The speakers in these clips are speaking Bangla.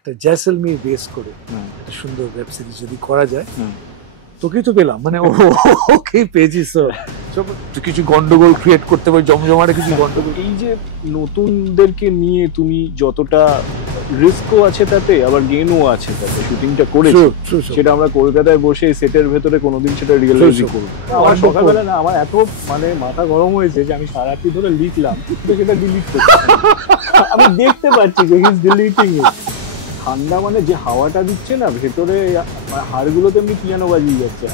একটা জয়সলমীর বেস করে একটা সুন্দর ওয়েব সিরিজ যদি করা যায়, তোকেই তো পেলাম, মানে ওকেই পেয়েছিস। কিছু গন্ডগোল ক্রিয়েট করতে পারি, জমজমাটে কিছু গন্ডগোল। এই যে নতুনদেরকে নিয়ে তুমি যতটা রিস্কও আছে তাতে, আবার গেইনও আছে তাতে, শুটিংটা করেছো, সেটা আমরা কলকাতায় বসে সেটের ভেতরে কোনোদিন সেটা রিয়েলাইজই করবো। আমার সকালবেলা না আমার এত মানে মাথা গরম হয়েছে যে আমি সারাটি ধরে লিখলাম, সেটা ডিলিট করছি। আমি দেখতে পাচ্ছি যে হিজ ডিলিটিং ইট। ঠান্ডা মানে যে হাওয়াটা দিচ্ছে না ভেতরে, হাড়গুলোতে এমনি কি যেন বাজিয়ে যাচ্ছে।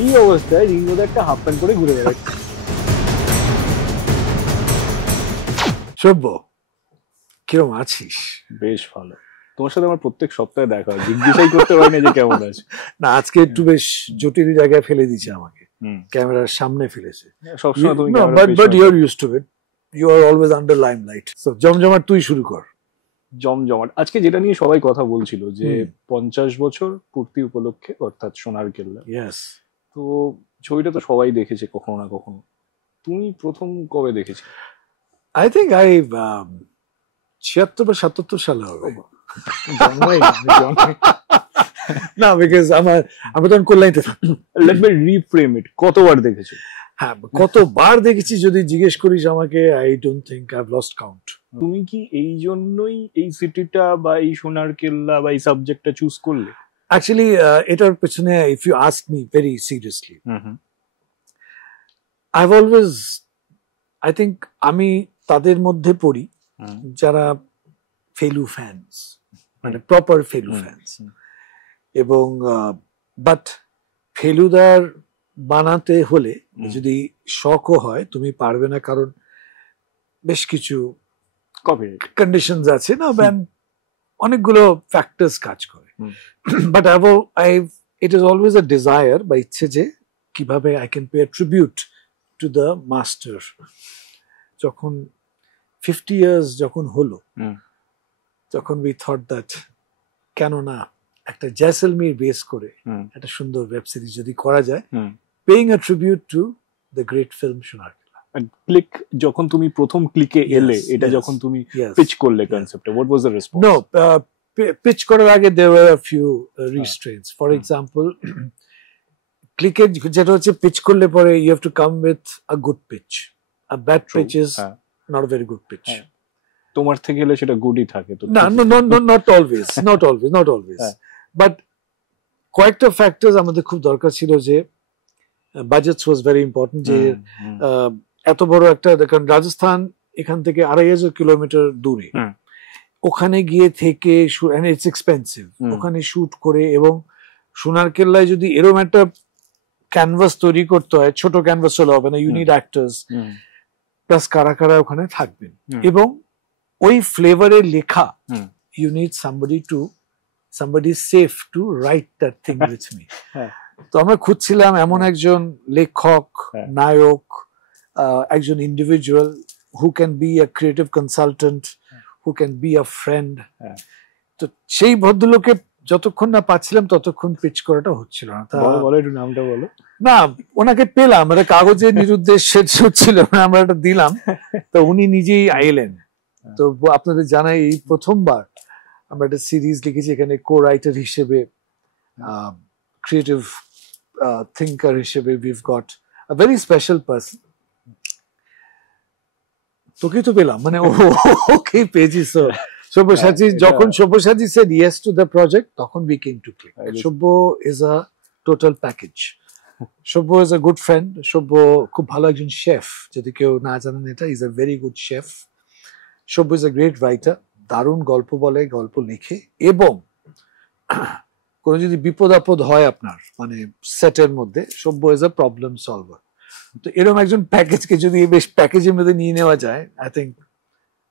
এই অবস্থায় রিঙ্গোতে একটা হাফ প্যান্ট করে ঘুরে বেড়াচ্ছে। সভ্য, কিরম আছিস? বেশ ভালো। তোমার সাথে আমার প্রত্যেক সপ্তাহে দেখা হয়, জিজ্ঞাসাই করতে পারি না যে কেমন আছে। না, আজকে একটু বেশ জটিল জায়গায় ফেলে দিয়েছে আমাকে, ক্যামেরার সামনে ফেলেছে। সবসময় তুমি but you are used to it, you are always under limelight. So জমজমাট তুই শুরু কর। জমজমাট আজকে যেটা নিয়ে সবাই কথা বলছিল যে 50 বছর পূর্তি উপলক্ষে, অর্থাৎ সোনার কেল্লা। তো ছবিটা তো সবাই দেখেছে কখনো না কখনো। তুমি প্রথম কবে দেখেছি? আই থিঙ্ক 76 বা 77 সালে হবে। না, বিকজ আমি তখন কল্যাণীতে থাকতাম। লেট মি রিফ্রেম ইট, কতবার দেখেছো? হ্যাঁ, কতবার দেখেছি যদি জিজ্ঞেস করিস আমাকে, I don't think I have lost count. তুমি কি এই জন্যই এই সিটিটা বা এই সোনার কেল্লা বা এই সাবজেক্টটা চুজ করলে? অ্যাকচুয়ালি এটার পেছনে if you ask me very seriously, I have always, I think আমি তাদের মধ্যে পড়ি যারা ফেলু ফ্যান্স, মানে প্রপার ফেলু ফ্যান্স। এবং বাট ফেলুদার বানাতে হলে যদি শখও হয় তুমি পারবে না, কারণ বেশ কিছু কন্ডিশনস আছে না, অনেকগুলো ফ্যাক্টরস কাজ করে। But it is always a desire বা ইচ্ছে যে কিভাবে I can pay a tribute to the master. যখন 50 years যখন হলো, তখন উই থট দ্যাট কেন না একটা জয়সলমীর বেস করে একটা সুন্দর ওয়েব সিরিজ যদি করা যায়, paying a tribute to the great film সোনার কেল্লা। ক্লিক, যখন তুমি প্রথম ক্লিকে এলে, এটা যখন তুমি পিচ করলে কনসেপ্টে, what was the response? No, pitch করার আগে there were a few restraints. For example, ক্লিকে যেটা হচ্ছে পিচ করলে পরে you have to come with a good pitch. A bad pitch is not a very good pitch. তোমার থেকে এলে সেটা গুডই থাকে তো? না, not always, not always. But কয়েকটা ফ্যাক্টরস আমাদের খুব দরকার ছিল, যে বাজেটস ওয়াজ ভেরি ইম্পর্টেন্ট। যে এত বড় একটা, কারণ রাজস্থান এখান থেকে 2500 কিলোমিটার দূরে, ওখানে গিয়ে থেকে ইটস এক্সপেন্সিভ, ওখানে শুট করে, এবং সোনার কেল্লায় যদি এরকম একটা ক্যানভাস তৈরি করতে হয়, ছোট ক্যানভাস হলে হবে না, ইউ নিড অ্যাক্টর্স প্লাস কারা কারা ওখানে থাকবেন, এবং ওই ফ্লেভারে লেখা, you need somebody safe to write that thing with me. তো আমরা খুঁজছিলাম এমন একজন লেখক, নায়ক, একজন individual who can be a creative consultant, who can be a friend. তো সেই ভদ্রলোকে যতক্ষণ না পাচ্ছিলাম ততক্ষণ পিচ করাটা হচ্ছিল না। বলো একটু নামটা বলো। না, ওনাকে পেলাম, মানে কাগজে নিরুদ্দেশ ছিল, আমরা এটা দিলাম, তো উনি নিজেই আইলেন। তো আপনাদের জানাই, এই প্রথমবার আমরা একটা সিরিজ লিখেছি, এখানে কো রাইটার হিসেবে, ক্রিয়েটিভ থিঙ্কার হিসেবে we've got a very special person. তোকেই তো পেলাম, মানে ওকেই পেয়েছি। সব্যসাচী, যখন Sabyasachi said yes to the project, তখন we came to click. Shaiva is a total package. Shaiva is a good friend. সব্য খুব ভালো একজন শেফ, যদি কেউ না জানেন এটা, is a very good chef. Shaiva is a great writer, দারুণ গল্প বলে, গল্প লিখে, এবং কোনো যদি বিপদ আপদ হয় আপনার মানে সেটের মধ্যে, সব্য is a problem solver. তো এরকম একজন প্যাকেজকে যদি বেশ প্যাকেজের মধ্যে নিয়ে নেওয়া যায়, আই থিঙ্ক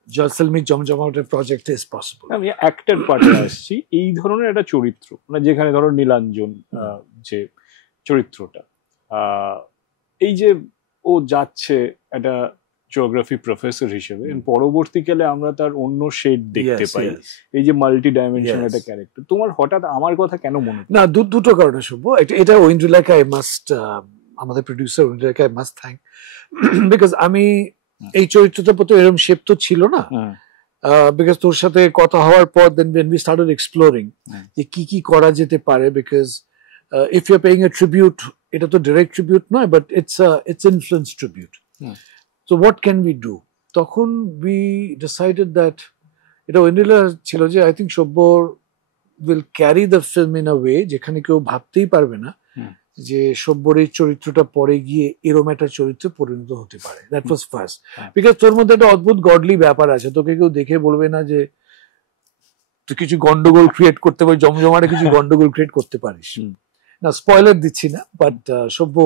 জয়সলমীর জমজমাটের প্রজেক্ট ইজ পসিবল। আমি অ্যাক্টর পার্টে আসছি, এই ধরনের একটা চরিত্র, মানে যেখানে ধরো নীলাঞ্জন যে চরিত্রটা, এই যে ও যাচ্ছে একটা জিওগ্রাফি প্রফেসর হিসেবে, পরবর্তীকালে আমরা তার অন্য শেড দেখতে পাই, এই যে মাল্টি ডাইমেনশনাল একটা ক্যারেক্টার। তোমার হঠাৎ আমার কথা কেন মনে? না, দুটো কারণে শুভ। এটা ঐন্দ্রিলাকে আই মাস্ট, আমাদের প্রডিউসার ঐন্দ্রিলাকে আই মাস্ট থ্যাঙ্ক, বিকজ আমি এই চরিত্রটার প্রতি এরকম শেপ তো ছিল না, বিকজ তোর সাথে কথা হওয়ার পর দেন when we started exploring যে কি করা যেতে পারে, because if you're paying a tribute, এটা তো direct tribute নয়, but it's influence tribute. So what can we do? তখন we decided that এটা ওয়েন্ডিলা ছিল যে I think Shobbor will carry the film in a way যেখানে কেউ ভাবতেই পারবে না যে সব্বরের চরিত্রটা পরে গিয়ে এরম একটা চরিত্রে পরিণত হতে পারে। দ্যাট ওয়াজ ফার্স্ট, বিকজ তোর মধ্যে একটা অদ্ভুত গডলি ব্যাপার আছে, তোকে কেউ দেখে বলবে না যে তুই কিছু গন্ডগোল ক্রিয়েট করতে পারিস, জমজমাটে কিছু গন্ডগোল ক্রিয়েট করতে পারিস না। স্পয়লার দিচ্ছি না, but Shaiva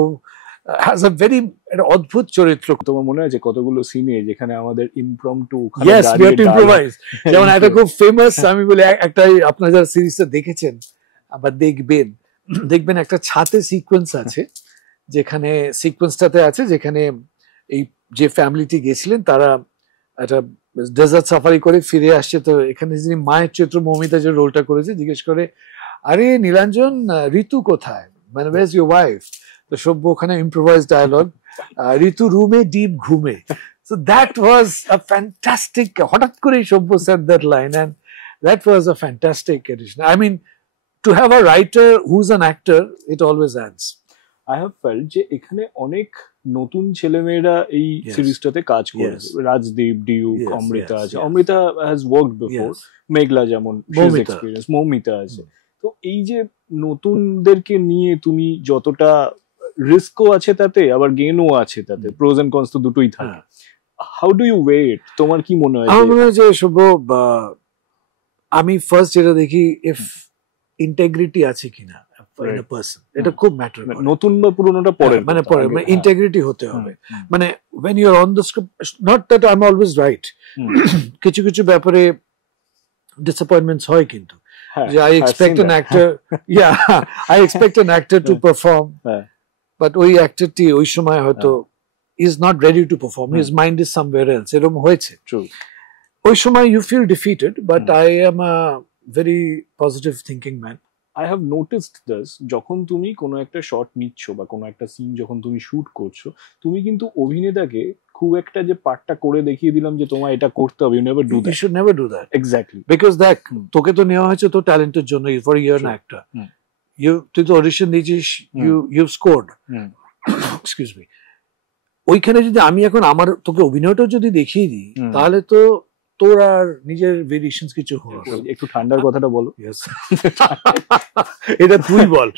has a very একটা অদ্ভুত চরিত্র। তোমার মনে আছে কতগুলো সিনে যেখানে আমাদের impromptu, yes we had to improvise. যেমন একটা খুব ফেমাস, আমি বলি একটা, আপনারা যারা সিরিজটা দেখেছেন আবার দেখবেন একটা ছাতে সিকোয়েন্স আছে, যেখানে সিকোয়েন্সটাতে আছে যেখানে এই যে ফ্যামিলিটি গেছিলেন তারা একটা ডেজার্ট সাফারি করে ফিরে আসছে। তো এখানে যিনি মায়ের চরিত্র মৌমিতা যে রোলটা করেছে জিজ্ঞেস করে, আরে নীলাঞ্জন, ঋতু কোথায়, মানে ওয়ার ইজ ইউর ওয়াইফ? তো সব্য ওখানে ইম্প্রোভাইজ ডায়ালগ, ঋতু রুমে ডিপ ঘুমে। So that was a fantastic, হঠাৎ করে সব্য said that line, and that was a fantastic addition. I mean, to have a writer who's an actor, it always adds. I have felt যে এখানে অনেক নতুন ছেলেমেয়েরা এই সিরিজটাতে কাজ করেছে। রাজদীপ, ডিউক, অমৃতা আছে। অমৃতা হ্যাজ ওয়ার্কড বিফোর, মেঘলা যেমন এক্সপেরিয়েন্স, মৌমিতা আছে। তো এই যে নতুনদেরকে নিয়ে তুমি যতটা রিস্কও আছে তাতে, আবার গেইনও আছে তাতে, প্রোজ এন্ড কনস তো দুটোই থাকে। How do you weigh it? তোমার কি মনে হয়? আমার মনে হয় যে শুভ, আমি ফার্স্ট যেটা দেখি ইফ ইন্টেগ্রিটি আছে কিনা in a person, এটা খুব ম্যাটার করে। নতুন বা পুরনোটা পরে, মানে ইন্টেগ্রিটি হতে হবে। মানে when you are on the script, not that I'm always right, কিছু কিছু ব্যাপারে disappointments হয়, কিন্তু যে I expect an actor, I expect an actor to perform, but ওই অ্যাক্টরটি ওই সময় হয়তো is not ready to perform, his mind is somewhere else, এরকম হয়েছে। ওই সময় you feel defeated, but I am a very positive thinking man. I have noticed this, যখন তুমি কোনো একটা শট নিচ্ছ বা কোনো একটা সিন যখন তুমি শুট করছো, তুমি কিন্তু অভিনেতাকে খুব একটা যে পার্টটা করে দেখিয়ে দিলাম যে তোমার এটা করতে হবে, you never do that. You should never do that. Exactly. Because দেখ, তোকে তো নেওয়া হয়েছে তোর ট্যালেন্টের জন্য, for you're an actor. তুই তো অডিশন দিয়েছিস, you've scored. Excuse me. ওইখানে যদি আমি এখন আমার তোকে অভিনয়টা যদি দেখিয়ে দিই, তাহলে তো তোর আর নিজের ভেরিয়েশনস কিছু হবে। একটু ঠান্ডার কথাটা বলো। এটা তুই বল।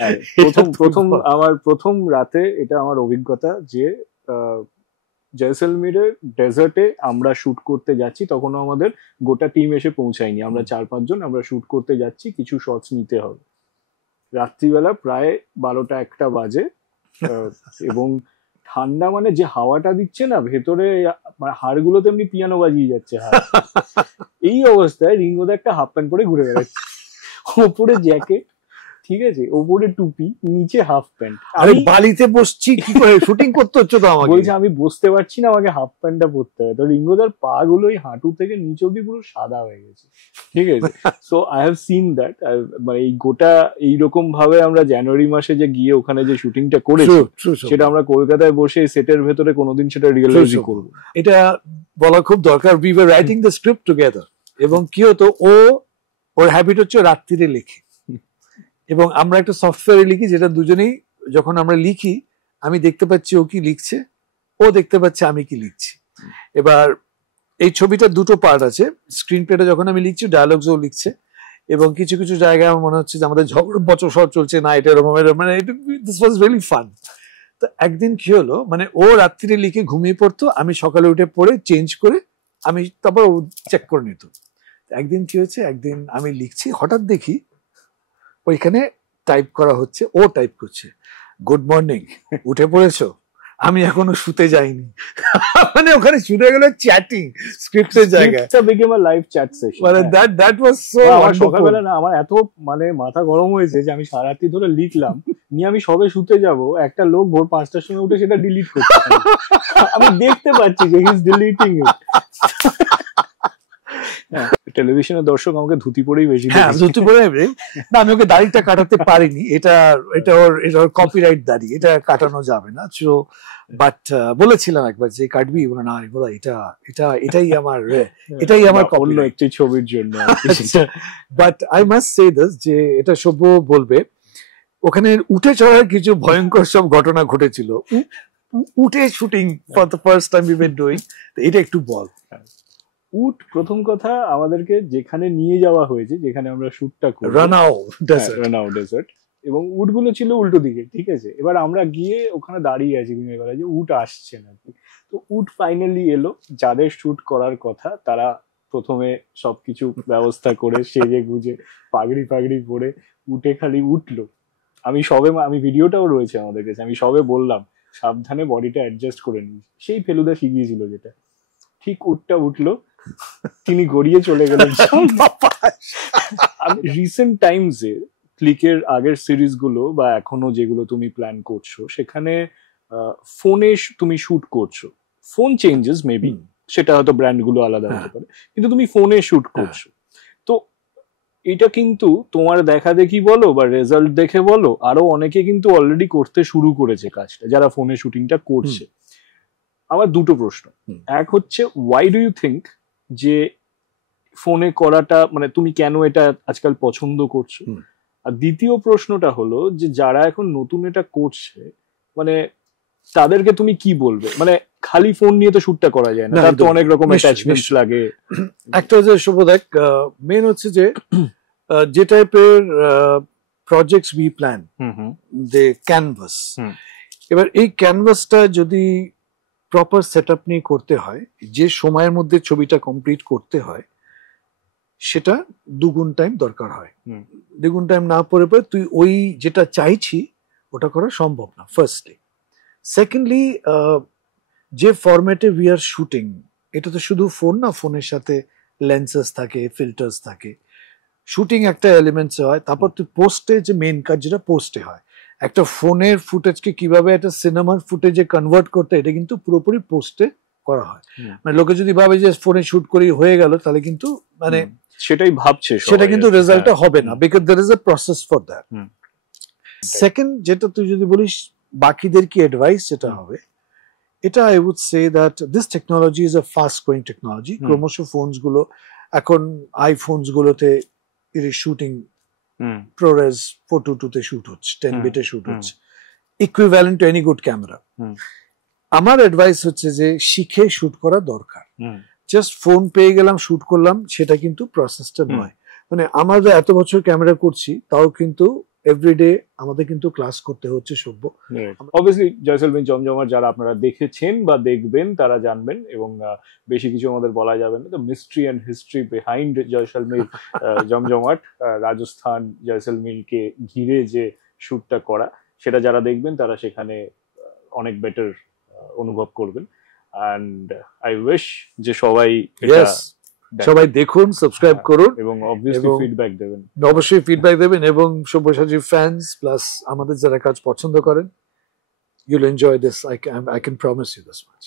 আমার প্রথম রাতে এটা আমার অভিজ্ঞতা যে জয়সলমীরের ডেজার্টে আমরা শুট করতে যাচ্ছি, তখনও আমাদের গোটা টিম এসে পৌঁছায়নি, আমরা 4-5 জন আমরা শুট করতে যাচ্ছি, কিছু শটস নিতে হবে। রাত্রিবেলা প্রায় 12টা-1টা বাজে, এবং ঠান্ডা, মানে যে হাওয়াটা দিচ্ছে না ভেতরে, মানে হাড়গুলো তেমনি পিয়ানো বাজিয়ে যাচ্ছে। এই অবস্থায় রিঙ্গোদা একটা হাফ প্যান্ট পরে ঘুরে বেড়াচ্ছে, ওপরে জ্যাকেট, ঠিক আছে, ওপরে টুপি, নিচে হাফ প্যান্ট। আমি বালিতে বসছি, কি করে শুটিং করতে হচ্ছে তো আমাকে? বলছে আমি বসতে পারছি না, আমাকে হাফ প্যান্টটা পরতে হবে। তো রিঙ্গোদার পা গুলো ওই হাঁটু থেকে নিচে অব্দি পুরো সাদা হয়ে গেছে, ঠিক আছে। So I have seen that. মানে এই গোটা এইরকম ভাবে আমরা জানুয়ারি মাসে যে গিয়ে ওখানে যে শুটিংটা করেছি, সেটা আমরা কলকাতায় বসে সেটের ভেতরে কোনোদিন সেটা রিয়েলাইজ করবো। এটা বলা খুব দরকার। We were writing the script together, এবং কি হতো, ওর হ্যাবিট হচ্ছে রাত্রিরে লেখে, এবং আমরা একটা সফটওয়্যারে লিখি, যেটা দুজনেই যখন আমরা লিখি আমি দেখতে পাচ্ছি ও কি লিখছে, ও দেখতে পাচ্ছে আমি কি লিখছি। এবার এই ছবিটার দুটো পার্ট আছে, স্ক্রিন প্লেটা যখন আমি লিখছি ডায়ালগস ও লিখছে, এবং কিছু কিছু জায়গায় আমার মনে হচ্ছে যে আমাদের ঝগড়া বচসা চলছে না, এটা এরকম, মানে দিস ওয়াজ রিয়েলি ফান। তো একদিন কি হলো, মানে ও রাত্রিরে লিখে ঘুমিয়ে পড়তো, আমি সকালে উঠে পড়ে চেঞ্জ করে আমি তারপর চেক করে নিত। একদিন কি হয়েছে, একদিন আমি লিখছি, হঠাৎ দেখি ওইখানে টাইপ করা হচ্ছে, ও টাইপ করছে, গুড মর্নিং, উঠে পড়েছো? আমি এখনো শুতে যাইনি। মানে ওখানে শুরু গেল চ্যাটিং স্ক্রিপ্টের জায়গায়, লাইভ চ্যাট সেশন। মানে দ্যাট ওয়াজ সো। সকালবেলা না আমার এত মানে মাথা গরম হয়েছে যে আমি সারা রাত্রি ধরে লিখলাম, নিয়ে আমি সবে শুতে যাব, একটা লোক ভোর 5টার সময় উঠে সেটা ডিলিট করছে। আমি দেখতে পাচ্ছি যে হি ইজ ডিলিটিং ইট। টেলিভিশনের দর্শক আমাকে ধুতি পরেই বেশি হ্যাঁ ধুতি পরে না আমি ওকে দাড়িটা কাটাতে পারিনি, এটা ওর কপিরাইট দাড়ি, এটা কাটানো যাবে না। সো বাট বলেছিলাম একবার যে কাটবি, বলে না বলা এটাই আমার অন্য একটি ছবির জন্য। But I must say this যে এটা সভ্য বলবে, ওখানে উঠে চড়ার কিছু ভয়ঙ্কর সব ঘটনা ঘটেছিল, উঠে shooting for the first time we were doing, এটা একটু বল। উট প্রথম কথা আমাদেরকে যেখানে নিয়ে যাওয়া হয়েছে, যেখানে আমরা শুটটা করি, রানাও ডেজার্ট, এবং উট গুলো ছিল উল্টো দিকে, ঠিক আছে। এবার আমরা গিয়ে ওখানে দাঁড়িয়ে আছি দিনের বেলা যে উট আসছে নাকি। তো উট ফাইনালি এলো, যাদের শুট করার কথা তারা প্রথমে সবকিছু ব্যবস্থা করে সেজে গুজে পাগড়ি পরে উঠে খালি উঠলো। আমি ভিডিওটাও রয়েছে আমাদের কাছে, আমি সবে বললাম সাবধানে বডিটা অ্যাডজাস্ট করে নিই, সেই ফেলুদা শিখিয়েছিল যেটা। ঠিক উটটা উঠলো, তিনি গড়িয়ে চলে গেলেন। রিসেন্ট টাইমসে ক্লিকের আগের সিরিজ গুলো বা এখনো যেগুলো তুমি প্ল্যান করছো, সেখানে ফোনে তুমি শুট করছো, ফোন চেঞ্জেস মেবি, সেটা হয়তো ব্র্যান্ড গুলো আলাদা হতে পারে, কিন্তু তুমি ফোনে শুট করছো। তো এটা কিন্তু তোমার দেখা দেখি বলো বা রেজাল্ট দেখে বলো, আরো অনেকে কিন্তু অলরেডি করতে শুরু করেছে কাজটা, যারা ফোনে শুটিংটা করছে। আমার দুটো প্রশ্ন, এক হচ্ছে ওয়াই ডু ইউ থিঙ্ক যে ফোনে করাটা, মানে তুমি কেন এটা আজকাল পছন্দ করছো? আর দ্বিতীয় প্রশ্নটা হলো যে যারা এখন নতুন এটা করছে, মানে তাদেরকে তুমি কি বলবে? মানে খালি ফোন নিয়ে তো শুটটা করা যায় না, তার তো অনেক রকম অ্যাটাচমেন্ট লাগে। একটা হচ্ছে শুভ দেখ, মেন হচ্ছে যে টাইপের projects we plan, they canvas. এবার এই ক্যানভাসটা যদি প্রপার সেটআপ নিয়ে করতে হয়, যে সময়ের মধ্যে ছবিটা কমপ্লিট করতে হয়, সেটা দুগুণ টাইম দরকার হয়। দ্বিগুণ টাইম না পরে তুই ওই যেটা চাইছি ওটা করা সম্ভব না, ফার্স্টলি। সেকেন্ডলি, যে ফরম্যাটে উই আর শুটিং, এটা তো শুধু ফোন না, ফোনের সাথে লেন্সেস থাকে, ফিল্টার্স থাকে, শুটিং একটা এলিমেন্টস হয়। তারপর তুই পোস্টে, যে মেন কাজ যেটা পোস্টে হয়, একটা ফোনের ফুটেজকে কিভাবে একটা সিনেমার ফুটেজে কনভার্ট করতে, এটা কিন্তু পুরোপুরি পোস্টে করা হয়। মানে লোকে যদি ভাবে যে ফোনে শুট করেই হয়ে গেল, তাহলে কিন্তু মানে সেটাই ভাবছে, সেটা কিন্তু রেজাল্টটা হবে না, because there is a process for that. Second, যেটা তুই যদি বলিস বাকিদের কি অ্যাডভাইস যেটা হবে, এটা I would say that this technology is a fast growing technology. ক্রমশ ফোনস গুলো, এখন আইফোনস গুলোতে শুটিং ProRes 422 তে শুট হচ্ছে, 10 বিটে শুট হচ্ছে, equivalent to any good camera. আমার অ্যাডভাইস হচ্ছে যে শিখে শুট করা দরকার। জাস্ট ফোন পেয়ে গেলাম শুট করলাম, সেটা কিন্তু প্রসেসটা নয়। মানে আমরা এত বছর ক্যামেরা করছি, তাও কিন্তু এভরিডে আমাদের কিন্তু ক্লাস করতে হচ্ছে সভ্য। অবভিয়াসলি জয়সলমীর জমজমাট যারা আপনারা দেখেছেন বা দেখবেন তারা জানবেন, এবং বেশি কিছু আমাদের বলা যাবে না। তো mystery and history behind Jaisalmer জমজমাট, রাজস্থান জয়সলমীরকে ঘিরে যে শুটটা করা, সেটা যারা দেখবেন তারা সেখানে অনেক বেটার অনুভব করবেন। অ্যান্ড আই উইশ যে সবাই দেখুন, সাবস্ক্রাইব করুন, এবং অবভিয়াসলি ফিডব্যাক দেবেন, অবশ্যই ফিডব্যাক দেবেন। এবং সব্যসাচী ফ্যান্স প্লাস আমাদের যারা কাজ পছন্দ করেন, you'll enjoy this. I can promise you this much.